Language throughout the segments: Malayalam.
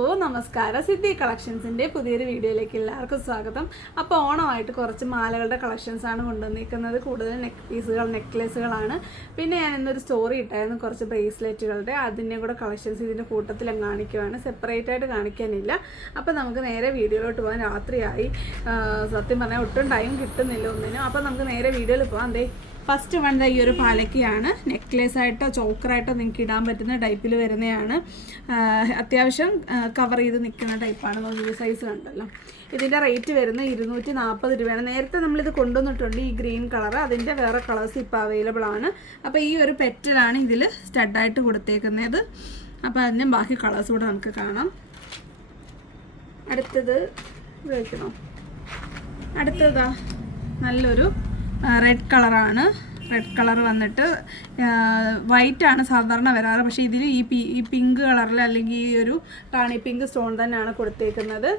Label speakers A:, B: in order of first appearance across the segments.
A: ഓ നമസ്കാരം. സിദ്ധി കളക്ഷൻസിന്റെ പുതിയൊരു വീഡിയോയിലേക്ക് എല്ലാവർക്കും സ്വാഗതം. അപ്പോൾ ഓണമായിട്ട് കുറച്ച് മാലകളുടെ കളക്ഷൻസ് ആണ് കൊണ്ടുവന്നിരിക്കുന്നത്. കൂടുതൽ നെക്ക് പീസുകൾ നെക്ലേസുകളാണ്. പിന്നെ ഞാൻ ഇന്നൊരു സ്റ്റോറി ഇട്ടായിരുന്നു കുറച്ച് ബ്രേസ്ലെറ്റുകളുടെ. അതിന്റെ കൂടെ കളക്ഷൻസ് ഇതിന്റെ കൂട്ടത്തിൽ കാണിക്കുവാണ്. സെപ്പറേറ്റ് ആയിട്ട് കാണിക്കാനില്ല. അപ്പോൾ നമുക്ക് നേരെ വീഡിയോയിലോട്ട് പോകാൻ രാത്രിയായി. സത്യം പറഞ്ഞാൽ ഒട്ടും ടൈം കിട്ടുന്നില്ല ഒന്നിനും. അപ്പോൾ നമുക്ക് നേരെ വീഡിയോയിൽ പോകാം. ദേ ഫസ്റ്റ് വൺ ഈ ഒരു പാലക്കയാണ്. നെക്ലേസ് ആയിട്ടോ ചോക്കറായിട്ടോ നിങ്ങൾക്ക് ഇടാൻ പറ്റുന്ന ടൈപ്പിൽ വരുന്നതാണ് അത്യാവശ്യം കവർ ചെയ്ത് നിൽക്കുന്ന ടൈപ്പാണ് നോക്കി സൈസ് ഉണ്ടല്ലോ ഇതിന്റെ റേറ്റ് വരുന്നത് ഇരുന്നൂറ്റി നാൽപ്പത് രൂപയാണ്. നേരത്തെ നമ്മളിത് കൊണ്ടുവന്നിട്ടുണ്ട് ഈ ഗ്രീൻ കളർ അതിന്റെ വേറെ കളേഴ്സ് ഇപ്പോൾ അവൈലബിൾ ആണ്. അപ്പോൾ ഈ ഒരു പെറ്റലാണ് ഇതിൽ സ്റ്റഡായിട്ട് കൊടുത്തേക്കുന്നത്. അപ്പോൾ അതിന്റെ ബാക്കി കളേഴ്സ് കൂടെ നമുക്ക് കാണാം. അടുത്തത് ഉപയോഗിക്കണോ? അടുത്തതാ നല്ലൊരു റെഡ് കളറാണ് റെഡ് കളർ വന്നിട്ട് വൈറ്റ് ആണ് സാധാരണ വരാറ്. പക്ഷേ ഇതിൽ ഈ പി ഈ പിങ്ക് കളറിൽ അല്ലെങ്കിൽ ഈ ഒരു റാണി പിങ്ക് സ്റ്റോൺ തന്നെയാണ് കൊടുത്തേക്കുന്നത്.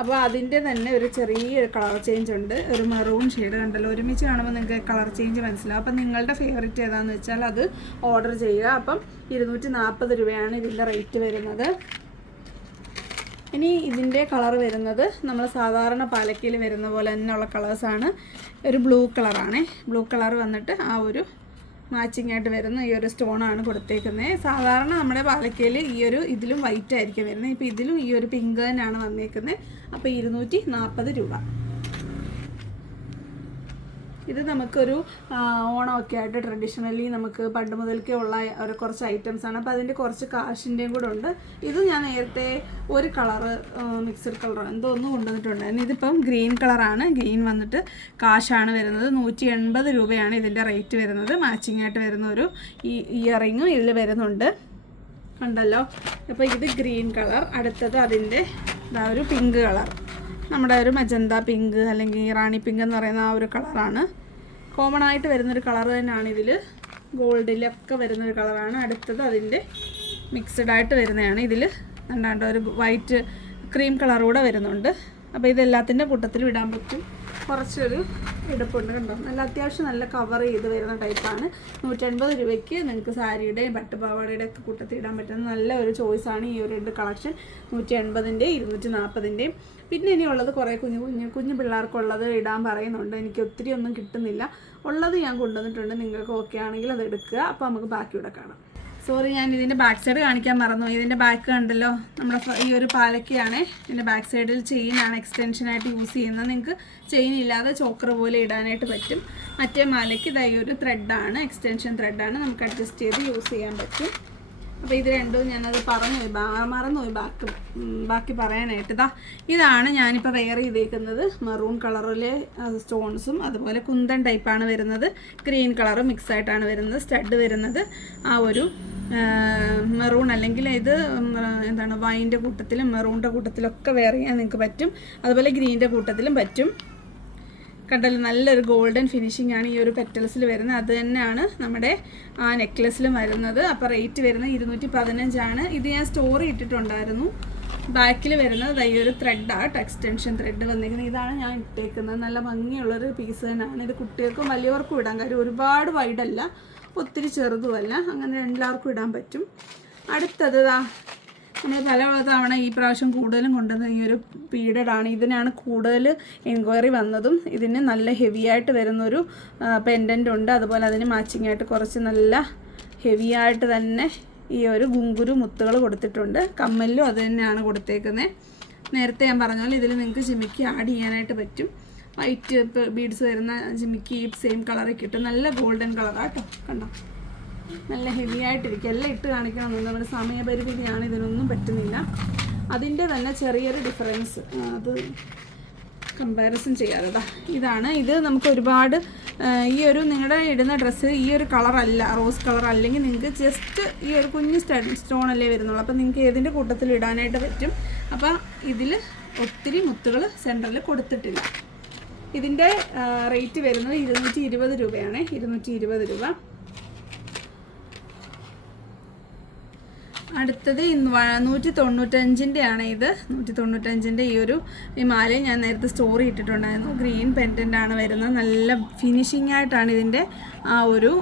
A: അപ്പോൾ അതിന്റെ തന്നെ ഒരു ചെറിയൊരു കളർ ചേഞ്ച് ഉണ്ട്. ഒരു മെറൂൺ ഷെയ്ഡ് കണ്ടല്ലോ. ഒരുമിച്ച് കാണുമ്പോൾ നിങ്ങൾക്ക് കളർ ചേഞ്ച് മനസ്സിലാവും. അപ്പം നിങ്ങളുടെ ഫേവറേറ്റ് ഏതാണെന്ന് വെച്ചാൽ അത് ഓർഡർ ചെയ്യുക. അപ്പം ഇരുന്നൂറ്റി നാൽപ്പത് രൂപയാണ് ഇതിന്റെ റേറ്റ് വരുന്നത്. ഇനി ഇതിന്റെ കളർ വരുന്നത് നമ്മൾ സാധാരണ പാലക്കയിൽ വരുന്ന പോലെ തന്നെയുള്ള കളേഴ്സാണ് ഒരു ബ്ലൂ കളറാണ് ബ്ലൂ കളർ വന്നിട്ട് ആ ഒരു മാച്ചിങ് ആയിട്ട് വരുന്ന ഈ ഒരു സ്റ്റോണാണ് കൊടുത്തേക്കുന്നത് സാധാരണ നമ്മുടെ പാലക്കയിൽ ഈ ഒരു ഇതിലും വൈറ്റ് ആയിരിക്കും വരുന്നത്. ഇപ്പോൾ ഇതിലും ഈ ഒരു പിങ്ക് തന്നെയാണ് വന്നേക്കുന്നത് അപ്പോൾ ഇരുന്നൂറ്റി നാൽപ്പത് രൂപ. ഇത് നമുക്കൊരു ഓണമൊക്കെ ആയിട്ട് ട്രഡീഷണലി നമുക്ക് പണ്ട് മുതൽക്കേ ഉള്ള ഒരു കുറച്ച് ഐറ്റംസ് ആണ്. അപ്പോൾ അതിന്റെ കുറച്ച് കാശിന്റെയും കൂടെ ഉണ്ട്. ഇത് ഞാൻ നേരത്തെ ഒരു കളറ് മിക്സഡ് കളർ എന്തോ ഒന്ന് കൊണ്ടുവന്നിട്ടുണ്ടായിരുന്നു. ഇതിപ്പം ഗ്രീൻ കളറാണ് ഗ്രീൻ വന്നിട്ട് കാശാണ് വരുന്നത്. നൂറ്റി എൺപത് രൂപയാണ് ഇതിന്റെ റേറ്റ് വരുന്നത്. മാച്ചിങ് ആയിട്ട് വരുന്ന ഒരു ഇയറിങ്ങും ഇതിൽ വരുന്നുണ്ട്. കണ്ടല്ലോ? അപ്പോൾ ഇത് ഗ്രീൻ കളർ അടുത്തത് അതിന്റെ ഒരു പിങ്ക് കളർ നമ്മുടെ ഒരു മജന്ത പിങ്ക് അല്ലെങ്കിൽ റാണി പിങ്ക് എന്ന് പറയുന്ന ആ ഒരു കളറാണ്. കോമൺ ആയിട്ട് വരുന്നൊരു കളർ തന്നെയാണ് ഇതിൽ ഗോൾഡിലൊക്കെ വരുന്നൊരു കളറാണ്. അടുത്തത് അതിന്റെ മിക്സഡ് ആയിട്ട് വരുന്നതാണ് ഇതിൽ എന്താണ്ട് ഒരു വൈറ്റ് ക്രീം കളർ കൂടെ വരുന്നുണ്ട്. അപ്പോൾ ഇതെല്ലാത്തിന്റെ കൂട്ടത്തിൽ ഇടാൻ പറ്റും. കുറച്ചൊരു എടുപ്പുണ്ട് കണ്ടോ? നല്ല അത്യാവശ്യം നല്ല കവർ ചെയ്ത് വരുന്ന ടൈപ്പാണ് നൂറ്റൻപത് രൂപയ്ക്ക് നിങ്ങൾക്ക് സാരിയുടെയും പട്ടുപാവാടയുടെ ഒക്കെ കൂട്ടത്തിൽ ഇടാൻ പറ്റുന്ന നല്ല ഒരു ചോയ്സാണ് ഈ ഒരു രണ്ട് കളക്ഷൻ നൂറ്റി എൺപതിന്റെയും ഇരുന്നൂറ്റി നാൽപ്പതിന്റെയും പിന്നെ ഇനിയുള്ളത് കുറേ കുഞ്ഞു കുഞ്ഞു കുഞ്ഞു പിള്ളേർക്കുള്ളത് ഇടാൻ പറയുന്നുണ്ട്. എനിക്ക് ഒത്തിരി ഒന്നും കിട്ടുന്നില്ല. ഉള്ളത് ഞാൻ കൊണ്ടുവന്നിട്ടുണ്ട്. നിങ്ങൾക്ക് ഓക്കെ ആണെങ്കിൽ അത് എടുക്കുക. അപ്പോൾ നമുക്ക് ബാക്കിയൂടെ കാണാം. സോറി ഞാൻ ഇതിന്റെ ബാക്ക് സൈഡ് കാണിക്കാൻ മറന്നു. ഇതിന്റെ ബാക്ക് കണ്ടല്ലോ. നമ്മുടെ ഈ ഒരു പാലക്കയാണ്. ഇതിന്റെ ബാക്ക് സൈഡിൽ ചെയിനാണ് എക്സ്റ്റൻഷനായിട്ട് യൂസ് ചെയ്യുന്നത്. നിങ്ങൾക്ക് ചെയിൻ ഇല്ലാതെ ചോക്കർ പോലെ ഇടാനായിട്ട് പറ്റും. മറ്റേ മാലയ്ക്ക് ഇതായി ഒരു ത്രെഡാണ് എക്സ്റ്റൻഷൻ ത്രെഡാണ് നമുക്ക് അഡ്ജസ്റ്റ് ചെയ്ത് യൂസ് ചെയ്യാൻ പറ്റും. അപ്പോൾ ഇത് രണ്ടും ഞാനത് പറഞ്ഞു പോയി. ബാ- മറന്നു പോയി. ബാക്കി ബാക്കി പറയാനായിട്ട്. ഇതാ ഇതാണ് ഞാനിപ്പോൾ വെയർ ചെയ്തേക്കുന്നത്. മെറൂൺ കളറിലെ സ്റ്റോൺസും അതുപോലെ കുന്തൻ ടൈപ്പാണ് വരുന്നത്. ഗ്രീൻ കളറും മിക്സ് ആയിട്ടാണ് വരുന്നത്. സ്റ്റഡ് വരുന്നത്. ആ ഒരു മെറൂൺ അല്ലെങ്കിൽ ഇത് എന്താണ് വൈന്റെ കൂട്ടത്തിലും മെറൂണിന്റെ കൂട്ടത്തിലൊക്കെ വെയർ ചെയ്യാൻ നിങ്ങൾക്ക് പറ്റും. അതുപോലെ ഗ്രീന്റെ കൂട്ടത്തിലും പറ്റും. കണ്ടല്ലോ നല്ലൊരു ഗോൾഡൻ ഫിനിഷിംഗ് ആണ് ഈ ഒരു പെറ്റൽസിൽ വരുന്നത്. അത് തന്നെയാണ് നമ്മുടെ ആ നെക്ലസിലും വരുന്നത്. അപ്പോൾ റേറ്റ് വരുന്നത് ഇരുന്നൂറ്റി പതിനഞ്ചാണ് ഇത് ഞാൻ സ്റ്റോറി ഇട്ടിട്ടുണ്ടായിരുന്നു. ബാക്കിൽ വരുന്നത് ഈ ഒരു ത്രെഡാണ് എക്സ്റ്റൻഷൻ ത്രെഡ് വന്നിരിക്കുന്നത്. ഇതാണ് ഞാൻ ഇട്ടേക്കുന്നത്. നല്ല ഭംഗിയുള്ളൊരു പീസ് തന്നെയാണ്. ഇത് കുട്ടികൾക്കും വലിയവർക്കും ഇടാൻ കാര്യം ഒരുപാട് വൈഡല്ല ഒത്തിരി ചെറുതുമല്ല. അങ്ങനെ എല്ലാവർക്കും ഇടാൻ പറ്റും. അടുത്തത് പിന്നെ പല തവണ ഈ പ്രാവശ്യം കൂടുതലും കൊണ്ടുവന്നത് ഈ ഒരു പീഡഡ് ആണ്. ഇതിനാണ് കൂടുതൽ എൻക്വയറി വന്നതും ഇതിന് നല്ല ഹെവി ആയിട്ട് വരുന്നൊരു പെൻഡന്റ് ഉണ്ട്. അതുപോലെ അതിന് മാച്ചിങ് ആയിട്ട് കുറച്ച് നല്ല ഹെവി ആയിട്ട് തന്നെ ഈ ഒരു ഗുങ്കുരു മുത്തുകൾ കൊടുത്തിട്ടുണ്ട്. കമ്മലിലും അത് തന്നെയാണ് കൊടുത്തേക്കുന്നത് നേരത്തെ ഞാൻ പറഞ്ഞ പോലെ ഇതിൽ നിങ്ങൾക്ക് ജിമിക്ക് ആഡ് ചെയ്യാനായിട്ട് പറ്റും. വൈറ്റ് ബീഡ്സ് വരുന്ന ജിമിക്ക് ഈ സെയിം കളറൊക്കെ കിട്ടും. നല്ല ഗോൾഡൻ കളറാട്ടോ കണ്ടോ? നല്ല ഹെവി ആയിട്ടിരിക്കും. എല്ലാം ഇട്ട് കാണിക്കണമെന്ന് നമ്മുടെ സമയപരിമിതിയാണ് ഇതിനൊന്നും പറ്റുന്നില്ല. അതിന്റെ തന്നെ ചെറിയൊരു ഡിഫറൻസ് അത് കമ്പാരിസൺ ചെയ്യാതെ ഇതാണ്. ഇത് നമുക്ക് ഒരുപാട് ഈ ഒരു നിങ്ങളുടെ ഇടുന്ന ഡ്രസ്സ് ഈ ഒരു കളറല്ല റോസ് കളർ അല്ലെങ്കിൽ നിങ്ങൾക്ക് ജസ്റ്റ് ഈ ഒരു കുഞ്ഞ് സ്റ്റോൺ അല്ലേ വരുന്നുള്ളൂ. അപ്പോൾ നിങ്ങൾക്ക് ഏതിന്റെ കൂട്ടത്തിൽ ഇടാനായിട്ട് പറ്റും? അപ്പോൾ ഇതിൽ ഒത്തിരി മുത്തുകൾ സെന്ററിൽ കൊടുത്തിട്ടില്ല. ഇതിന്റെ റേറ്റ് വരുന്നത് ഇരുന്നൂറ്റി ഇരുപത് രൂപയാണ്. ഇരുന്നൂറ്റി ഇരുപത് രൂപ. അടുത്തത് നൂറ്റി തൊണ്ണൂറ്റഞ്ചിന്റെ ആണ് ഇത്. നൂറ്റി തൊണ്ണൂറ്റഞ്ചിന്റെ ഈ ഒരു ഈ മാല ഞാൻ നേരത്തെ സ്റ്റോറി ഇട്ടിട്ടുണ്ടായിരുന്നു. ഗ്രീൻ പെൻഡന്റ് ആണ് വരുന്നത്. നല്ല ഫിനിഷിംഗ് ആയിട്ടാണ് ഇതിന്റെ ആ ഒരു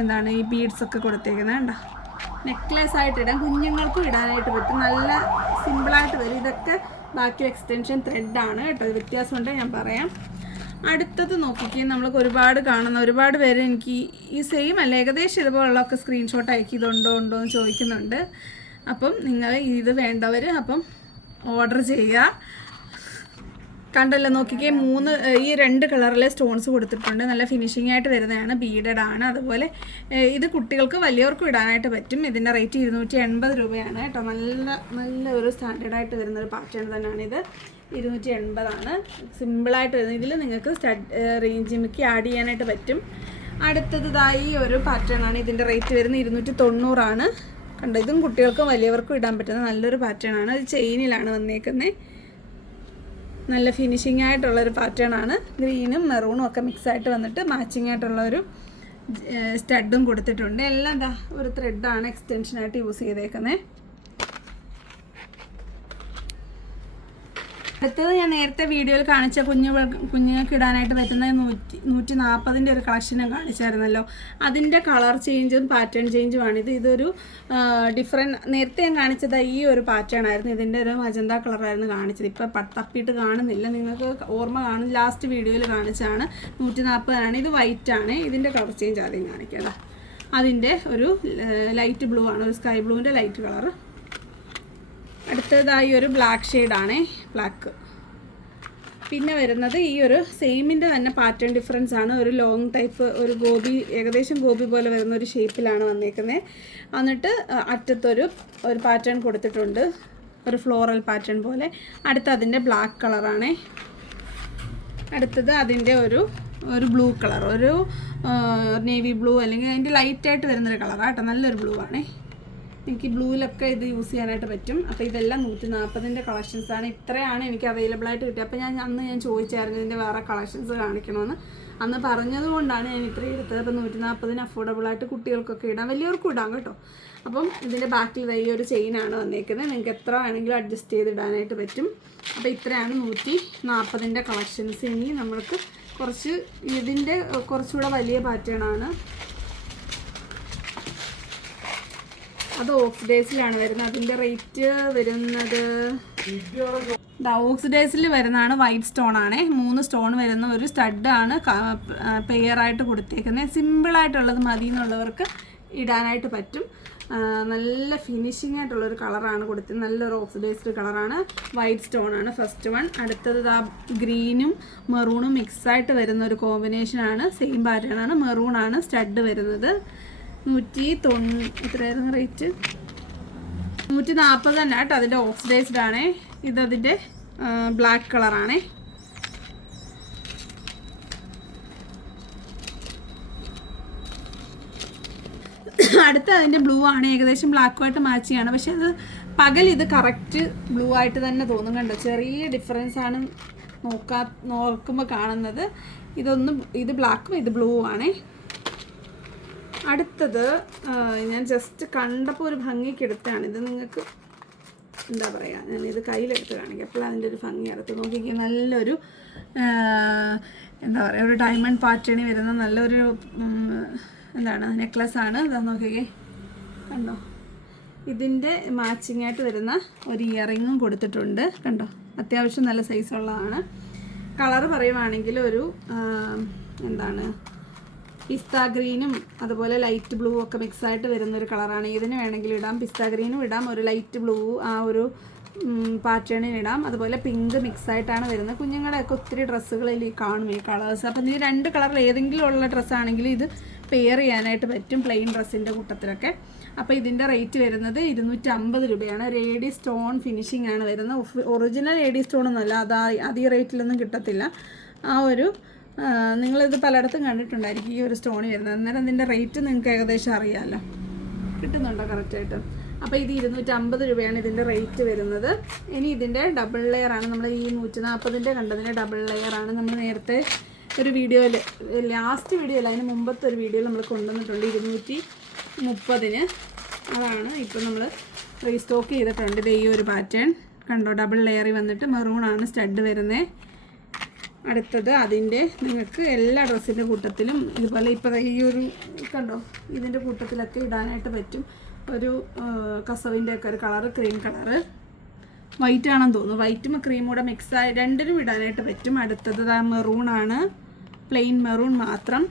A: എന്താണ് ഈ ബീഡ്സ് ഒക്കെ കൊടുത്തേക്കുന്നത് കണ്ടോ? നെക്ലെസ് ആയിട്ട് ഇടാം. കുഞ്ഞുങ്ങൾക്കും ഇടാനായിട്ട് പറ്റും. നല്ല സിമ്പിളായിട്ട് വരും. ഇതൊക്കെ ബാക്കി എക്സ്റ്റൻഷൻ ത്രെഡാണ് കേട്ടോ. വ്യത്യാസമുണ്ടെങ്കിൽ വ്യത്യാസമുണ്ട് ഞാൻ പറയാം. അടുത്തത് നോക്കിക്കേ നമ്മൾക്ക് ഒരുപാട് കാണുന്ന ഒരുപാട് പേര് എനിക്ക് ഈ സെയിം അല്ല ഏകദേശം ഇതുപോലുള്ളതൊക്കെ സ്ക്രീൻഷോട്ട് അയക്കി ഇതുണ്ടോ ഉണ്ടോ എന്ന് ചോദിക്കുന്നുണ്ട്. അപ്പം നിങ്ങൾ ഇത് വേണ്ടവർ അപ്പം ഓർഡർ ചെയ്യുക. കണ്ടല്ലോ നോക്കിക്കേ മൂന്ന് ഈ രണ്ട് കളറിലെ സ്റ്റോൺസ് കൊടുത്തിട്ടുണ്ട്. നല്ല ഫിനിഷിംഗ് ആയിട്ട് വരുന്നതാണ് ബീഡഡ് ആണ്. അതുപോലെ ഇത് കുട്ടികൾക്ക് വലിയവർക്കും ഇടാനായിട്ട് പറ്റും. ഇതിന്റെ റേറ്റ് ഇരുന്നൂറ്റി എൺപത് രൂപയാണ് കേട്ടോ. നല്ല നല്ല ഒരു സ്റ്റാൻഡേർഡായിട്ട് വരുന്ന ഒരു പാറ്റേൺ തന്നെയാണ് ഇത് ഇരുന്നൂറ്റി എൺപതാണ് സിമ്പിളായിട്ട് വരുന്നത്. ഇതിൽ നിങ്ങൾക്ക് സ്റ്റഡ് റേഞ്ച് മിക്ക് ആഡ് ചെയ്യാനായിട്ട് പറ്റും. അടുത്തതായി ഒരു പാറ്റേൺ ആണ്. ഇതിന്റെ റേറ്റ് വരുന്നത് ഇരുന്നൂറ്റി തൊണ്ണൂറാണ് കണ്ടോ? ഇതും കുട്ടികൾക്കും വലിയവർക്കും ഇടാൻ പറ്റുന്ന നല്ലൊരു പാറ്റേൺ ആണ്. ഇത് ചെയിനിലാണ് വന്നേക്കുന്നത് നല്ല ഫിനിഷിംഗ് ആയിട്ടുള്ളൊരു പാറ്റേൺ ആണ്. ഗ്രീനും മെറൂണും ഒക്കെ മിക്സ് ആയിട്ട് വന്നിട്ട് മാച്ചിങ് ആയിട്ടുള്ള ഒരു സ്റ്റഡും കൊടുത്തിട്ടുണ്ട്. എല്ലാം ഒരു ത്രെഡാണ് എക്സ്റ്റൻഷനായിട്ട് യൂസ് ചെയ്തേക്കുന്നത് അടുത്തത് ഞാൻ നേരത്തെ വീഡിയോയിൽ കാണിച്ച കുഞ്ഞു കുഞ്ഞുങ്ങൾക്ക് ഇടാനായിട്ട് പറ്റുന്ന നൂറ്റി നൂറ്റി നാൽപ്പതിന്റെ ഒരു കളക്ഷനും കാണിച്ചായിരുന്നല്ലോ. അതിന്റെ കളർ ചേഞ്ചും പാറ്റേൺ ചേഞ്ചുമാണ് ഇത് ഇതൊരു ഡിഫറെന്റ് നേരത്തെ ഞാൻ കാണിച്ചത് ഈ ഒരു പാറ്റേൺ ആയിരുന്നു. ഇതിന്റെ ഒരു മജന്ത കളറായിരുന്നു കാണിച്ചത്. ഇപ്പം പ- തപ്പിയിട്ട് കാണുന്നില്ല. നിങ്ങൾക്ക് ഓർമ്മ കാണും. ലാസ്റ്റ് വീഡിയോയിൽ കാണിച്ചാണ് നൂറ്റി നാൽപ്പതാണ് ഇത് വൈറ്റ് ആണ്. ഇതിന്റെ കളർ ചേഞ്ച് ആദ്യം കാണിക്കാം. അതിന്റെ ഒരു ലൈറ്റ് ബ്ലൂ ആണ്. ഒരു സ്കൈ ബ്ലൂവിന്റെ ലൈറ്റ് കളറ് അടുത്തതായി ഒരു ബ്ലാക്ക് ഷെയ്ഡാണ് ബ്ലാക്ക് പിന്നെ വരുന്നത് ഈ ഒരു സെയിമിന്റെ തന്നെ പാറ്റേൺ ഡിഫറൻസ് ആണ്. ഒരു ലോങ് ടൈപ്പ് ഒരു ഗോപി ഏകദേശം ഗോപി പോലെ വരുന്ന ഒരു ഷേപ്പിലാണ് വന്നേക്കുന്നത് എന്നിട്ട് അറ്റത്തൊരു ഒരു പാറ്റേൺ കൊടുത്തിട്ടുണ്ട്. ഒരു ഫ്ലോറൽ പാറ്റേൺ പോലെ. അടുത്ത അതിന്റെ ബ്ലാക്ക് കളറാണ് അടുത്തത് അതിന്റെ ഒരു ഒരു ബ്ലൂ കളർ ഒരു നേവി ബ്ലൂ അല്ലെങ്കിൽ അതിന്റെ ലൈറ്റായിട്ട് വരുന്നൊരു കളറാണ് കേട്ടോ. നല്ലൊരു ബ്ലൂ ആണേ. എനിക്ക് ബ്ലൂവിലൊക്കെ ഇത് യൂസ് ചെയ്യാനായിട്ട് പറ്റും. അപ്പോൾ ഇതെല്ലാം നൂറ്റി നാൽപ്പതിന്റെ കളക്ഷൻസ് ആണ്. ഇത്രയാണ് എനിക്ക് അവൈലബിൾ ആയിട്ട് കിട്ടിയത്. അപ്പോൾ ഞാൻ അന്ന് ഞാൻ ചോദിച്ചായിരുന്നു ഇതിന്റെ വേറെ കളക്ഷൻസ് കാണിക്കണമെന്ന് അന്ന് പറഞ്ഞതുകൊണ്ടാണ് ഞാൻ ഇത്രയും എടുത്തത്. അപ്പോൾ നൂറ്റി നാൽപ്പതിന് അഫോർഡബിൾ ആയിട്ട് കുട്ടികൾക്കൊക്കെ ഇടാം. വലിയവർക്കും ഇടാം കേട്ടോ. അപ്പം ഇതിന്റെ ബാക്കിൽ ഈ ഒരു ചെയിനാണ് വന്നേക്കുന്നത്. നിങ്ങൾക്ക് എത്ര വേണമെങ്കിലും അഡ്ജസ്റ്റ് ചെയ്ത് ഇടാനായിട്ട് പറ്റും. അപ്പോൾ ഇത്രയാണ് നൂറ്റി നാൽപ്പതിന്റെ കളക്ഷൻസ് ഇനി നമ്മൾക്ക് കുറച്ച് ഇതിന്റെ കുറച്ചുകൂടെ വലിയ പാറ്റേൺ ആണ് അത് ഓക്സിഡൈസിലാണ് വരുന്നത്. അതിന്റെ റേറ്റ് വരുന്നത് ഓക്സിഡൈസിൽ വരുന്നതാണ് വൈറ്റ് സ്റ്റോൺ ആണ്. മൂന്ന് സ്റ്റോൺ വരുന്ന ഒരു സ്റ്റഡ് ആണ് സ്റ്റഡാണ് പെയറായിട്ട് കൊടുത്തേക്കുന്നത് സിമ്പിളായിട്ടുള്ളത് മതി എന്നുള്ളവർക്ക് ഇടാനായിട്ട് പറ്റും. നല്ല ഫിനിഷിംഗ് ആയിട്ടുള്ളൊരു കളറാണ് കൊടുത്തത്. നല്ലൊരു ഓക്സിഡൈസ്ഡ് കളറാണ് വൈറ്റ് സ്റ്റോൺ ആണ് ഫസ്റ്റ് വൺ അടുത്തത് ആ ഗ്രീനും മെറൂണും മിക്സായിട്ട് വരുന്ന ഒരു കോമ്പിനേഷനാണ് സെയിം പാറ്റേൺ ആണ്. മെറൂൺ ആണ് സ്റ്റഡ് വരുന്നത്. നൂറ്റി തൊണ്ണൂ എത്രയായിരുന്നു റേറ്റ് നൂറ്റി നാൽപ്പത് തന്നെ കേട്ടോ അതിന്റെ ഓക്സിഡൈസ്ഡ് ആണ്. ഇതതിന്റെ ബ്ലാക്ക് കളറാണേ അടുത്ത അതിന്റെ ബ്ലൂ ആണ് ഏകദേശം ബ്ലാക്കുമായിട്ട് മാച്ച് ചെയ്യാണ് പക്ഷെ അത് പകൽ ഇത് കറക്റ്റ് ബ്ലൂ ആയിട്ട് തന്നെ തോന്നും കണ്ടോ? ചെറിയ ഡിഫറൻസ് ആണ് നോക്കാ നോക്കുമ്പോൾ കാണുന്നത്. ഇതൊന്നും ഇത് ബ്ലാക്കും ഇത് ബ്ലൂ ആണേ. അടുത്തത് ഞാൻ ജസ്റ്റ് കണ്ടപ്പോൾ ഒരു ഭംഗിക്ക് എടുത്താണ് ഇത് നിങ്ങൾക്ക് എന്താ പറയുക ഞാൻ ഇത് കയ്യിലെടുത്ത് കാണിക്കാം. അപ്പോൾ അതിന്റെ ഒരു ഭംഗി അടുത്ത് നോക്കിക്കുക നല്ലൊരു എന്താ പറയുക ഒരു ഡയമണ്ട് പാറ്റേണി വരുന്ന നല്ലൊരു എന്താണ് നെക്ലസ് ആണ്. ഇതാ നോക്കിക്കേ കണ്ടോ? ഇതിന്റെ മാച്ചിങ് ആയിട്ട് വരുന്ന ഒരു ഇയറിങ്ങും കൊടുത്തിട്ടുണ്ട്. കണ്ടോ? അത്യാവശ്യം നല്ല സൈസുള്ളതാണ് കളർ പറയുവാണെങ്കിൽ ഒരു എന്താണ് പിസ്ത ഗ്രീനും അതുപോലെ ലൈറ്റ് ബ്ലൂ ഒക്കെ മിക്സ് ആയിട്ട് വരുന്ന ഒരു കളറാണ്. ഇതിന് വേണമെങ്കിൽ ഇടാം. പിസ്ത ഗ്രീനും ഇടാം. ഒരു ലൈറ്റ് ബ്ലൂ ആ ഒരു പാറ്റേണിന് ഇടാം. അതുപോലെ പിങ്ക് മിക്സ് ആയിട്ടാണ് വരുന്നത്. കുഞ്ഞുങ്ങളെയൊക്കെ ഒത്തിരി ഡ്രസ്സുകളിൽ കാണും ഈ കളേഴ്സ് അപ്പം ഈ രണ്ട് കളറിൽ ഏതെങ്കിലും ഉള്ള ഡ്രസ്സാണെങ്കിൽ ഇത് പെയർ ചെയ്യാനായിട്ട് പറ്റും പ്ലെയിൻ ഡ്രസ്സിന്റെ കൂട്ടത്തിലൊക്കെ. അപ്പോൾ ഇതിന്റെ റേറ്റ് വരുന്നത് ഇരുന്നൂറ്റി അമ്പത് രൂപയാണ്. റേഡി സ്റ്റോൺ ഫിനിഷിംഗ് ആണ് വരുന്നത്. ഒറിജിനൽ റേഡി സ്റ്റോൺ ഒന്നുമല്ല. അത് അതീ റേറ്റിലൊന്നും കിട്ടത്തില്ല. ആ ഒരു നിങ്ങളിത് പലയിടത്തും കണ്ടിട്ടുണ്ടായിരിക്കും ഈ ഒരു സ്റ്റോൺ വരുന്നത്. അന്നേരം അതിന്റെ റേറ്റ് നിങ്ങൾക്ക് ഏകദേശം അറിയാമല്ലോ കിട്ടുന്നുണ്ടോ കറക്റ്റായിട്ട് അപ്പോൾ ഇത് ഇരുന്നൂറ്റമ്പത് രൂപയാണ് ഇതിന്റെ റേറ്റ് വരുന്നത്. ഇനി ഇതിന്റെ ഡബിൾ ലെയർ ആണ്. നമ്മൾ ഈ നൂറ്റി നാൽപ്പതിന്റെ കണ്ടതിന്റെ ഡബിൾ ലെയർ ആണ് നമ്മൾ നേരത്തെ ഒരു വീഡിയോയിൽ ലാസ്റ്റ് വീഡിയോയിൽ അതിന് മുമ്പത്തെ ഒരു വീഡിയോയിൽ നമ്മൾ കൊണ്ടുവന്നിട്ടുണ്ട്. ഇരുന്നൂറ്റി മുപ്പതിന് അതാണ് ഇപ്പോൾ നമ്മൾ റീസ്റ്റോക്ക് ചെയ്തിട്ടുണ്ട്. ഇത് ഈ ഒരു പാറ്റേൺ കണ്ടോ? ഡബിൾ ലെയറിൽ വന്നിട്ട് മെറൂൺ ആണ് സ്റ്റഡ് വരുന്നത് അടുത്തത് അതിന്റെ നിങ്ങൾക്ക് എല്ലാ ഡ്രസ്സിന്റെ കൂട്ടത്തിലും ഇതുപോലെ ഇപ്പോൾ ഈ ഒരു കണ്ടോ? ഇതിന്റെ കൂട്ടത്തിലൊക്കെ ഇടാനായിട്ട് പറ്റും. ഒരു കസവിന്റെ ഒക്കെ ഒരു കളറ് ക്രീം കളറ്. വൈറ്റ് ആണെന്ന് തോന്നുന്നു. വൈറ്റും ക്രീമും കൂടെ മിക്സ് ആയി രണ്ടിനും ഇടാനായിട്ട് പറ്റും. അടുത്തത് മെറൂൺ ആണ്. പ്ലെയിൻ മെറൂൺ മാത്രം.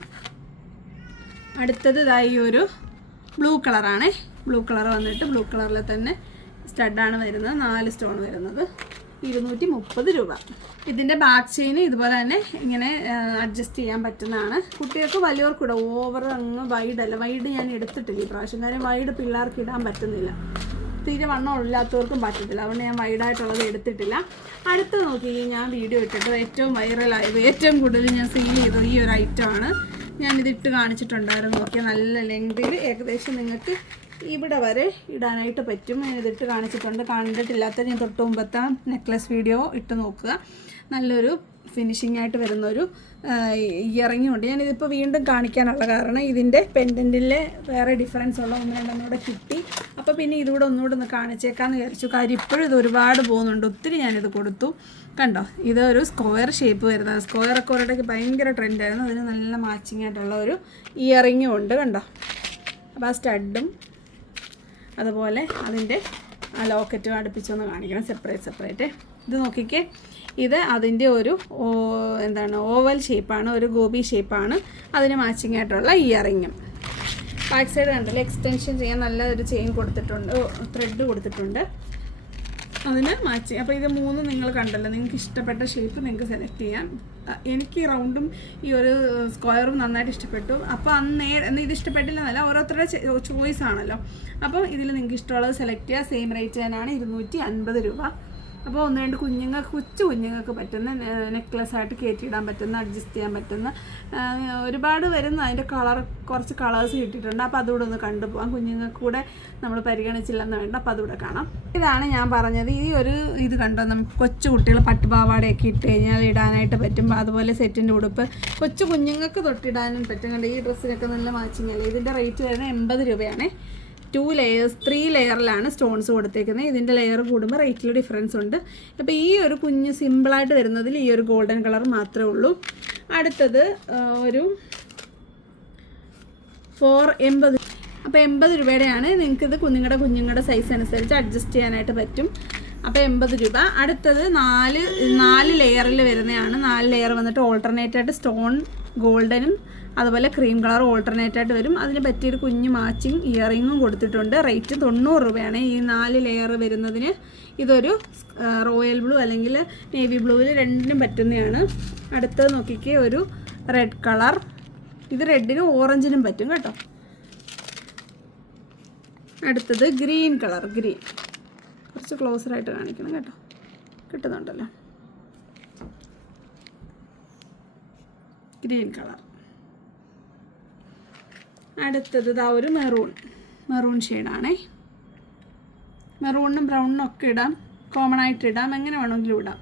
A: അടുത്തത് ഇതായി ഒരു ബ്ലൂ കളറാണേ ബ്ലൂ കളർ വന്നിട്ട് ബ്ലൂ കളറിൽ തന്നെ സ്റ്റഡാണ് വരുന്നത്. നാല് സ്റ്റോൺ വരുന്നത്. ഇരുന്നൂറ്റി മുപ്പത് രൂപ. ഇതിന്റെ ബാക്ക് ചെയിൻ ഇതുപോലെ തന്നെ ഇങ്ങനെ അഡ്ജസ്റ്റ് ചെയ്യാൻ പറ്റുന്നതാണ്. കുട്ടികൾക്ക് വലിയവർക്കിട ഓവർ അങ്ങ് വൈഡ് അല്ല. വൈഡ് ഞാൻ എടുത്തിട്ടില്ല. ഈ പ്രാവശ്യം കാര്യം വൈഡ് പിള്ളേർക്ക് ഇടാൻ പറ്റുന്നില്ല. തീരെ വണ്ണം ഇല്ലാത്തവർക്കും പറ്റത്തില്ല. അതുകൊണ്ട് ഞാൻ വൈഡായിട്ടുള്ളത് എടുത്തിട്ടില്ല. അടുത്ത് നോക്കി ഞാൻ വീഡിയോ ഇട്ടിട്ട് ഏറ്റവും വൈറലായത് ഏറ്റവും കൂടുതൽ ഞാൻ സീൽ ചെയ്തത് ഈ ഒരു ഐറ്റമാണ് ഞാനിതിട്ട് കാണിച്ചിട്ടുണ്ടായിരുന്നു. നോക്കിയാൽ നല്ല ലെങ്തിൽ ഏകദേശം നിങ്ങൾക്ക് ഇവിടെ വരെ ഇടാനായിട്ട് പറ്റും. ഇതിട്ട് കാണിച്ചിട്ടുണ്ട്. കണ്ടിട്ടില്ലാത്ത ഞാൻ തൊട്ട് മുമ്പത്തെ നെക്ലസ് വീഡിയോ ഇട്ട് നോക്കുക. നല്ലൊരു ഫിനിഷിംഗ് ആയിട്ട് വരുന്നൊരു ഇയറിംഗും ഉണ്ട് ഞാനിതിപ്പോൾ വീണ്ടും കാണിക്കാനുള്ള കാരണം ഇതിന്റെ പെൻഡന്റിലെ വേറെ ഡിഫറൻസ് ഉള്ള ഒന്ന് രണ്ടെണ്ണം കൂടെ കിട്ടി. അപ്പോൾ പിന്നെ ഇതുകൂടെ ഒന്നുകൂടെ ഒന്ന് കാണിച്ചേക്കാന്ന് വിചാരിച്ചു. കാര്യം ഇപ്പോഴും ഇത് ഒരുപാട് പോകുന്നുണ്ട്. ഒത്തിരി ഞാനിത് കൊടുത്തു. കണ്ടോ? ഇത് ഒരു സ്ക്വയർ ഷേപ്പ് വരുന്നത്. സ്ക്വയർ ഒക്കെ ഒരിടയ്ക്ക് ഭയങ്കര ട്രെൻഡായിരുന്നു അതിന് നല്ല മാച്ചിങ് ആയിട്ടുള്ള ഒരു ഇയറിങ്ങും ഉണ്ട്. കണ്ടോ? അപ്പോൾ ആ സ്റ്റഡും അതുപോലെ അതിന്റെ ലോക്കറ്റും അടുപ്പിച്ചൊന്ന് കാണിക്കണം സെപ്പറേറ്റ് സെപ്പറേറ്റ് ഇത് നോക്കിക്കേ. ഇത് അതിന്റെ ഒരു എന്താണ് ഓവൽ ഷേപ്പാണ് ഒരു ഗോപി ഷേപ്പാണ് അതിന് മാച്ചിങ് ആയിട്ടുള്ള ഇയറിങ്ങും ബാക്ക് സൈഡ് കണ്ടല്ലോ? എക്സ്റ്റൻഷൻ ചെയ്യാൻ നല്ല ഒരു ചെയിൻ കൊടുത്തിട്ടുണ്ട് ത്രെഡ് കൊടുത്തിട്ടുണ്ട്. അതിന് മാച്ച് അപ്പോൾ ഇത് മൂന്നും നിങ്ങൾ കണ്ടല്ലോ. നിങ്ങൾക്ക് ഇഷ്ടപ്പെട്ട ഷേപ്പ് നിങ്ങൾക്ക് സെലക്ട് ചെയ്യാം. എനിക്ക് റൗണ്ടും ഈ ഒരു സ്ക്വയറും നന്നായിട്ട് ഇഷ്ടപ്പെട്ടു. അപ്പോൾ അന്ന് ഇത് ഇഷ്ടപ്പെട്ടില്ല എന്നല്ല ഓരോരുത്തരുടെ ചോയ്സ് ആണല്ലോ. അപ്പോൾ ഇതിൽ നിങ്ങൾക്ക് ഇഷ്ടമുള്ളത് സെലക്ട് ചെയ്യുക. സെയിം റേറ്റ് തന്നെയാണ് ഇരുന്നൂറ്റി അൻപത് രൂപ. അപ്പോൾ ഒന്ന് രണ്ട് കുഞ്ഞുങ്ങൾക്ക് കൊച്ചു കുഞ്ഞുങ്ങൾക്ക് പറ്റുന്ന നെക്ലസ് ആയിട്ട് കയറ്റിയിടാൻ പറ്റുന്ന അഡ്ജസ്റ്റ് ചെയ്യാൻ പറ്റുന്ന ഒരുപാട് വരുന്ന അതിന്റെ കളർ കുറച്ച് കളേഴ്സ് കിട്ടിയിട്ടുണ്ട്. അപ്പോൾ അതുകൂടെ ഒന്ന് കണ്ടുപോകാം കുഞ്ഞുങ്ങൾക്ക് കൂടെ നമ്മൾ പരിഗണിച്ചില്ലെന്ന് വേണ്ട. അപ്പോൾ അതുകൂടെ കാണാം. ഇതാണ് ഞാൻ പറഞ്ഞത്. ഈ ഒരു ഇത് കണ്ടോ? നമുക്ക് കൊച്ചു കുട്ടികൾ പട്ടുപാവാടയൊക്കെ ഇട്ട് കഴിഞ്ഞാൽ ഇടാനായിട്ട് പറ്റും. അതുപോലെ സെറ്റിന്റെ ഉടുപ്പ്. കൊച്ചു കുഞ്ഞുങ്ങൾക്ക് തൊട്ടിടാനും പറ്റും. കണ്ടോ? ഈ ഡ്രസ്സിനൊക്കെ നല്ല മാച്ചിങ് അല്ലേ? ഇതിന്റെ റേറ്റ് വരുന്നത് എൺപത് രൂപയാണ്. ടു ലെയേഴ്സ് ത്രീ ലെയറിലാണ് സ്റ്റോൺസ് കൊടുത്തേക്കുന്നത്. ഇതിന്റെ ലെയർ കൂടുമ്പോൾ റേറ്റിൽ ഡിഫറൻസ് ഉണ്ട്. അപ്പോൾ ഈ ഒരു കുഞ്ഞ് സിമ്പിളായിട്ട് വരുന്നതിൽ ഈ ഒരു ഗോൾഡൻ കളർ മാത്രമേ ഉള്ളൂ. അടുത്തത് ഒരു ഫോർ എൺപത്. അപ്പോൾ എൺപത് രൂപയുടെയാണ് നിങ്ങൾക്കിത് കുഞ്ഞുങ്ങളുടെ കുഞ്ഞുങ്ങളുടെ സൈസ് അനുസരിച്ച് അഡ്ജസ്റ്റ് ചെയ്യാനായിട്ട് പറ്റും. അപ്പോൾ എൺപത് രൂപ. അടുത്തത് നാല് നാല് ലെയറിൽ വരുന്നതാണ്. നാല് ലെയർ വന്നിട്ട് ഓൾട്ടർനേറ്റ് ആയിട്ട് സ്റ്റോൺ ഗോൾഡനും അതുപോലെ ക്രീം കളർ ഓൾട്ടർനേറ്റ് ആയിട്ട് വരും. അതിന് പറ്റിയൊരു കുഞ്ഞ് മാച്ചിങ് ഇയറിങ്ങും കൊടുത്തിട്ടുണ്ട്. റേറ്റ് തൊണ്ണൂറ് രൂപയാണ്. ഈ നാല് ലെയർ വരുന്നതിന് ഇതൊരു റോയൽ ബ്ലൂ അല്ലെങ്കിൽ നേവി ബ്ലൂവിൽ രണ്ടിനും പറ്റുന്നതാണ്. അടുത്തത് നോക്കിക്കേ ഒരു റെഡ് കളർ ഇത് റെഡിനും ഓറഞ്ചിനും പറ്റും കേട്ടോ. അടുത്തത് ഗ്രീൻ കളർ ഗ്രീൻ കുറച്ച് ക്ലോസറായിട്ട് കാണിക്കണം കേട്ടോ. കിട്ടുന്നുണ്ടല്ലോ. ഗ്രീൻ കളർ അടുത്തത് ഇതാ ഒരു മെറൂൺ മെറൂൺ ഷെയ്ഡാണേ മെറൂണിനും ബ്രൗണിനും ഒക്കെ ഇടാം. കോമൺ ആയിട്ട് ഇടാം. എങ്ങനെ വേണമെങ്കിലും ഇടാം.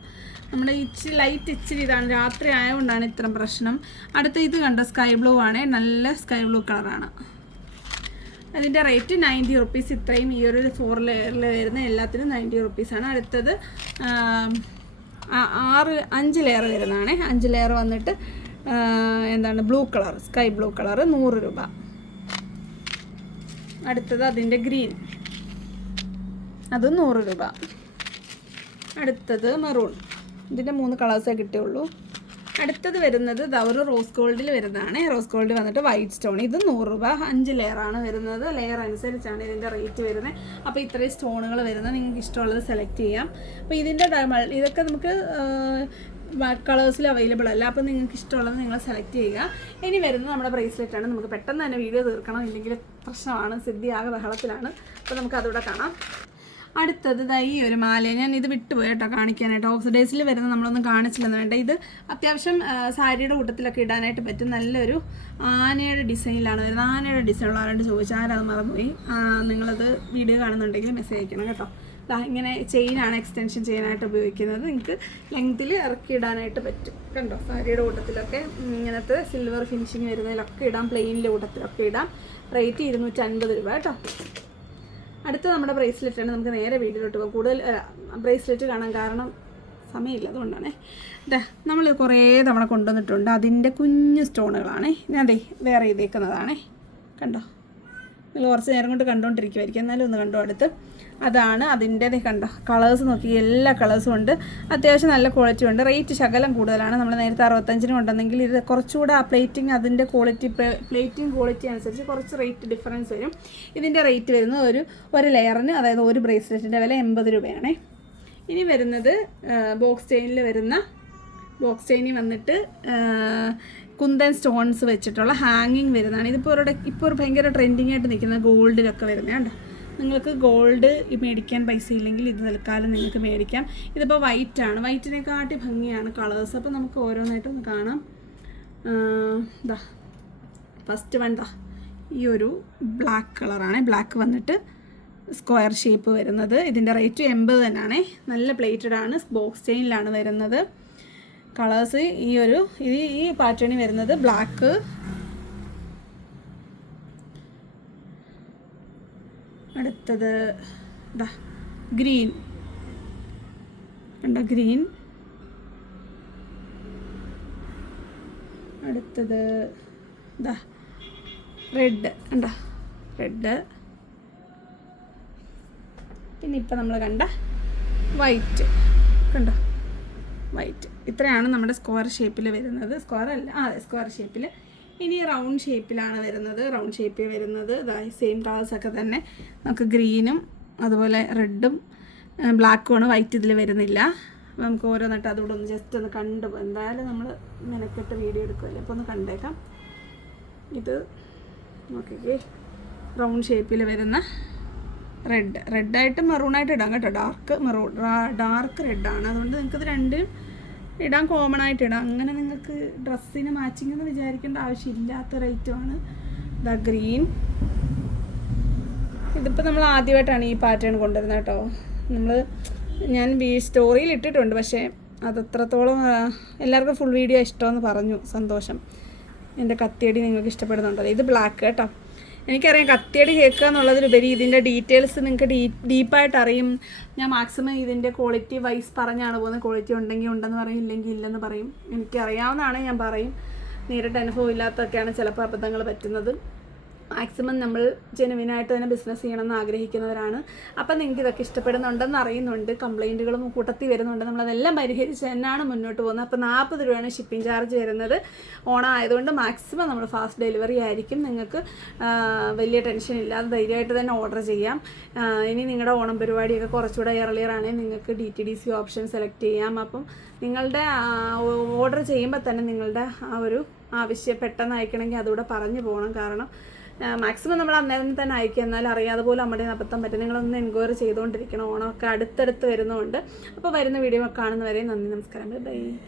A: നമ്മൾ ഇച്ചിരി ലൈറ്റ് ഇച്ചിരി ഇതാണ്. രാത്രി ആയതുകൊണ്ടാണ് ഇത്രയും പ്രശ്നം. അടുത്ത ഇത് കണ്ടോ? സ്കൈ ബ്ലൂ ആണ്. നല്ല സ്കൈ ബ്ലൂ കളറാണ് അതിന്റെ റേറ്റ് നയന്റി റുപ്പീസ് ഇത്രയും ഈ ഒരു ഫോർ ലെയറിൽ വരുന്ന എല്ലാത്തിനും നയന്റി റുപ്പീസാണ് അടുത്തത് ആറ് അഞ്ച് ലെയർ വരുന്നതാണ്. അഞ്ച് ലെയർ വന്നിട്ട് എന്താണ് blue colour sky blue colour നൂറ് രൂപ. അടുത്തത് അതിന്റെ ഗ്രീൻ. അത് നൂറ് രൂപ. അടുത്തത് മെറൂൺ. ഇതിന്റെ മൂന്ന് കളേഴ്സേ കിട്ടിയുള്ളൂ. അടുത്തത് വരുന്നത് ഒരു റോസ് ഗോൾഡിൽ വരുന്നതാണ്. റോസ് ഗോൾഡ് വന്നിട്ട് വൈറ്റ് സ്റ്റോൺ. ഇത് നൂറ് രൂപ. അഞ്ച് ലെയറാണ് വരുന്നത്. ലെയർ അനുസരിച്ചാണ് ഇതിന്റെ റേറ്റ് വരുന്നത്. അപ്പോൾ ഇത്രയും സ്റ്റോണുകൾ വരുന്നത് നിങ്ങൾക്ക് ഇഷ്ടമുള്ളത് സെലക്ട് ചെയ്യാം. അപ്പോൾ ഇതിന്റെ ഇതൊക്കെ നമുക്ക് കളേഴ്സിൽ അവൈലബിൾ അല്ല. അപ്പോൾ നിങ്ങൾക്ക് ഇഷ്ടമുള്ളത് നിങ്ങൾ സെലക്ട് ചെയ്യുക. ഇനി വരുന്നത് നമ്മുടെ ബ്രേസ്ലെറ്റ് ആണ്. നമുക്ക് പെട്ടെന്ന് തന്നെ വീഡിയോ തീർക്കണം. ഇല്ലെങ്കിൽ പ്രശ്നമാണ്. സിദ്ധി ആകെ ബഹളത്തിലാണ്. അപ്പോൾ നമുക്ക് അതുകൂടെ കാണാം. അടുത്തത് ദാ ഈ ഒരു മാല ഞാൻ ഇത് വിട്ടുപോയി കേട്ടോ കാണിക്കാനായിട്ട്. ഓക്സിഡൈസിൽ വരുന്ന നമ്മളൊന്നും കാണിച്ചില്ലെന്ന് വേണ്ട. ഇത് അത്യാവശ്യം സാരിയുടെ കൂട്ടത്തിലൊക്കെ ഇടാനായിട്ട് പറ്റും. നല്ലൊരു ആനയുടെ ഡിസൈനിലാണ് വരുന്നത്. ആനയുടെ ഡിസൈനുള്ള ആരോട് ചോദിച്ചാൽ ആരത് മറന്നുപോയി? നിങ്ങളത് വീഡിയോ കാണുന്നുണ്ടെങ്കിൽ മെസ്സേജ് അയക്കണം കേട്ടോ. ഇങ്ങനെ ചെയിനാണ് എക്സ്റ്റൻഷൻ ചെയ്യാനായിട്ട് ഉപയോഗിക്കുന്നത്. നിങ്ങൾക്ക് ലെങ്ത്തിൽ ഇറക്കി ഇടാനായിട്ട് പറ്റും. കണ്ടോ? സാരിയുടെ കൂട്ടത്തിലൊക്കെ ഇങ്ങനത്തെ സിൽവർ ഫിനിഷിങ് വരുന്നതിലൊക്കെ ഇടാം. പ്ലെയിനിന്റെ കൂട്ടത്തിലൊക്കെ ഇടാം. റേറ്റ് ഇരുന്നൂറ്റി അൻപത് രൂപ കേട്ടോ. അടുത്ത നമ്മുടെ ബ്രേസ്ലെറ്റ് ആണ്. നമുക്ക് നേരെ വീട്ടിലോട്ട് പോകാം. കൂടുതൽ ബ്രേസ്ലെറ്റ് കാണാൻ കാരണം സമയമില്ല അതുകൊണ്ടാണേ. നമ്മൾ കുറേ തവണ കൊണ്ടുവന്നിട്ടുണ്ട്. അതിന്റെ കുഞ്ഞു സ്റ്റോണുകളാണേ. ഞാൻ ദേ വേറെ ചെയ്തേക്കുന്നതാണേ കണ്ടോ? നിങ്ങൾ കുറച്ച് നേരം കൊണ്ട് കണ്ടുകൊണ്ടിരിക്കുമായിരിക്കും എന്നാലും ഒന്ന് കണ്ടോ അടുത്ത്. അതാണ് അതിന്റെ കണ്ടോ? കളേഴ്സ് നോക്കി എല്ലാ കളേഴ്സും ഉണ്ട്. അത്യാവശ്യം നല്ല ക്വാളിറ്റി ഉണ്ട്. റേറ്റ് ശകലം കൂടുതലാണ്. നമ്മൾ നേരത്തെ അറുപത്തഞ്ചിന് കൊണ്ടുവന്നെങ്കിൽ ഇത് കുറച്ചുകൂടെ ആ പ്ലേറ്റിംഗ് അതിന്റെ ക്വാളിറ്റി പ്ലേറ്റിംഗ് ക്വാളിറ്റി അനുസരിച്ച് കുറച്ച് റേറ്റ് ഡിഫറൻസ് വരും. ഇതിന്റെ റേറ്റ് വരുന്നത് ഒരു ഒരു ലെയറിന് അതായത് ഒരു ബ്രേസ്ലെറ്റിന്റെ വില എൺപത് രൂപയാണേ. ഇനി വരുന്നത് ബോക്സ് ചെയിനിൽ വരുന്ന ബോക്സ് ചെയിനിൽ വന്നിട്ട് കുന്തൻ സ്റ്റോൺസ് വെച്ചിട്ടുള്ള ഹാങ്ങിങ് വരുന്നതാണ്. ഇതിപ്പോൾ ഒരു ഇപ്പോൾ ഒരു ഭയങ്കര ട്രെൻഡിങ് ആയിട്ട് നിൽക്കുന്ന ഗോൾഡിലൊക്കെ വരുന്നതാണ്. നിങ്ങൾക്ക് ഗോൾഡ് മേടിക്കാൻ പൈസ ഇല്ലെങ്കിൽ ഇത് തൽക്കാലം നിങ്ങൾക്ക് മേടിക്കാം. ഇതിപ്പോൾ വൈറ്റ് ആണ്. വൈറ്റിനെക്കാട്ടി ഭംഗിയാണ് കളേഴ്സ് അപ്പോൾ നമുക്ക് ഓരോന്നായിട്ടൊന്ന് കാണാം. ഇതാ ഫസ്റ്റ് വൺ ദാ ഈ ഒരു ബ്ലാക്ക് കളറാണ് ബ്ലാക്ക് വന്നിട്ട് സ്ക്വയർ ഷേപ്പ് വരുന്നത്. ഇതിന്റെ റേറ്റ് എൺപത് തന്നെയാണേ നല്ല പ്ലേറ്റഡ് ആണ്. ബോക്സ് ചെയിനിലാണ് വരുന്നത്. കളേഴ്സ് ഈ ഒരു ഇത് ഈ പാറ്റേണിൽ വരുന്നത് ബ്ലാക്ക് അടുത്തത് എന്താ ഗ്രീൻ. കണ്ടോ ഗ്രീൻ? അടുത്തത് എന്താ റെഡ്. കണ്ടോ റെഡ്. പിന്നെ ഇപ്പം നമ്മൾ കണ്ട വൈറ്റ്. കണ്ടോ വൈറ്റ്. ഇത്രയാണ് നമ്മുടെ സ്ക്വയർ ഷേപ്പിൽ വരുന്നത്. സ്ക്വയർ അല്ല ആ സ്ക്വയർ ഷേപ്പിൽ ഇനി റൗണ്ട് ഷേപ്പിലാണ് വരുന്നത്. റൗണ്ട് ഷേപ്പിൽ വരുന്നത് ഇതായി സെയിം കളേഴ്സൊക്കെ തന്നെ. നമുക്ക് ഗ്രീനും അതുപോലെ റെഡും ബ്ലാക്കും ആണ് വൈറ്റ് ഇതിൽ വരുന്നില്ല. അപ്പോൾ നമുക്ക് ഓരോന്നിട്ട് അതുകൂടെ ഒന്ന് ജസ്റ്റ് ഒന്ന് കണ്ടു എന്തായാലും നമ്മൾ മെനക്കെട്ട് വീഡിയോ എടുക്കുമല്ലേ അപ്പോൾ ഒന്ന് കണ്ടേക്കാം. ഇത് നോക്കിക്കേ. റൗണ്ട് ഷേപ്പിൽ വരുന്ന റെഡ് റെഡായിട്ട് മെറൂണായിട്ട് ഇടാം കേട്ടോ. ഡാർക്ക് മെറൂൺ ഡാർക്ക് റെഡാണ് അതുകൊണ്ട് നിങ്ങൾക്കത് രണ്ടും ഇടാൻ കോമൺ ആയിട്ട് ഇടാം. അങ്ങനെ നിങ്ങൾക്ക് ഡ്രസ്സിന് മാച്ചിങ് എന്ന് വിചാരിക്കേണ്ട ആവശ്യമില്ലാത്തൊരു ഐറ്റമാണ് ദ ഗ്രീൻ ഇതിപ്പോൾ നമ്മൾ ആദ്യമായിട്ടാണ് ഈ പാറ്റേൺ കൊണ്ടുവരുന്നത് കേട്ടോ. നമ്മൾ ഞാൻ സ്റ്റോറിയിൽ ഇട്ടിട്ടുണ്ട് പക്ഷേ അതത്രത്തോളം എല്ലാവർക്കും ഫുൾ വീഡിയോ ഇഷ്ടമെന്ന് പറഞ്ഞു. സന്തോഷം. എന്റെ കത്തിയടി നിങ്ങൾക്ക് ഇഷ്ടപ്പെടുന്നുണ്ടല്ലോ ഇത് ബ്ലാക്ക് കേട്ടോ. എനിക്കറിയാം കത്തിയടി കേൾക്കുക എന്നുള്ളതിലുപരി ഇതിന്റെ ഡീറ്റെയിൽസ് നിങ്ങൾക്ക് ഡീ ഡീപ്പായിട്ട് അറിയും ഞാൻ മാക്സിമം ഇതിന്റെ ക്വാളിറ്റി വൈസ് പറഞ്ഞാണ് പോകുന്നത്. ക്വാളിറ്റി ഉണ്ടെങ്കിൽ ഉണ്ടെന്ന് പറയും ഇല്ലെങ്കിൽ ഇല്ലെന്ന് പറയും. എനിക്കറിയാവുന്നതാണ് ഞാൻ പറയും. നേരിട്ട് അനുഭവം ഇല്ലാത്തൊക്കെയാണ് ചിലപ്പോൾ അബദ്ധങ്ങൾ പറ്റുന്നത്. മാക്സിമം നമ്മൾ ജെനുവിനായിട്ട് തന്നെ ബിസിനസ് ചെയ്യണമെന്ന് ആഗ്രഹിക്കുന്നവരാണ്. അപ്പം നിങ്ങൾക്ക് ഇതൊക്കെ ഇഷ്ടപ്പെടുന്നുണ്ടെന്ന് അറിയുന്നുണ്ട്. കംപ്ലൈന്റുകളും കൂട്ടത്തിൽ വരുന്നുണ്ട്. നമ്മളതെല്ലാം പരിഹരിച്ച് തന്നെയാണ് മുന്നോട്ട് പോകുന്നത്. അപ്പോൾ നാൽപ്പത് രൂപയാണ് ഷിപ്പിംഗ് ചാർജ് വരുന്നത്. ഓണം ആയതുകൊണ്ട് മാക്സിമം നമ്മൾ ഫാസ്റ്റ് ഡെലിവറി ആയിരിക്കും. നിങ്ങൾക്ക് വലിയ ടെൻഷൻ ഇല്ലാതെ ധൈര്യമായിട്ട് തന്നെ ഓർഡർ ചെയ്യാം. ഇനി നിങ്ങളുടെ ഓണം പരിപാടിയൊക്കെ കുറച്ചുകൂടെ എയർലിയർ ആണെങ്കിൽ നിങ്ങൾക്ക് D T D C option select ചെയ്യാം. അപ്പം നിങ്ങളുടെ ഓർഡർ ചെയ്യുമ്പോൾ തന്നെ നിങ്ങളുടെ ആ ഒരു ആവശ്യം പെട്ടെന്ന് അയക്കണമെങ്കിൽ അതുകൂടെ പറഞ്ഞു പോകണം. കാരണം മാക്സിമം നമ്മൾ അന്നേരം തന്നെ അയക്കുക എന്നാലും അറിയാതെ പോലും നമ്മുടെ അബദ്ധം പറ്റും നിങ്ങളൊന്ന് എൻക്വയറി ചെയ്തുകൊണ്ടിരിക്കണം. ഓണമൊക്കെ അടുത്തടുത്ത് വരുന്നതുകൊണ്ട്. അപ്പോൾ വരുന്ന വീഡിയോ കാണുന്നവരെ നന്ദി നമസ്കാരം. ബൈ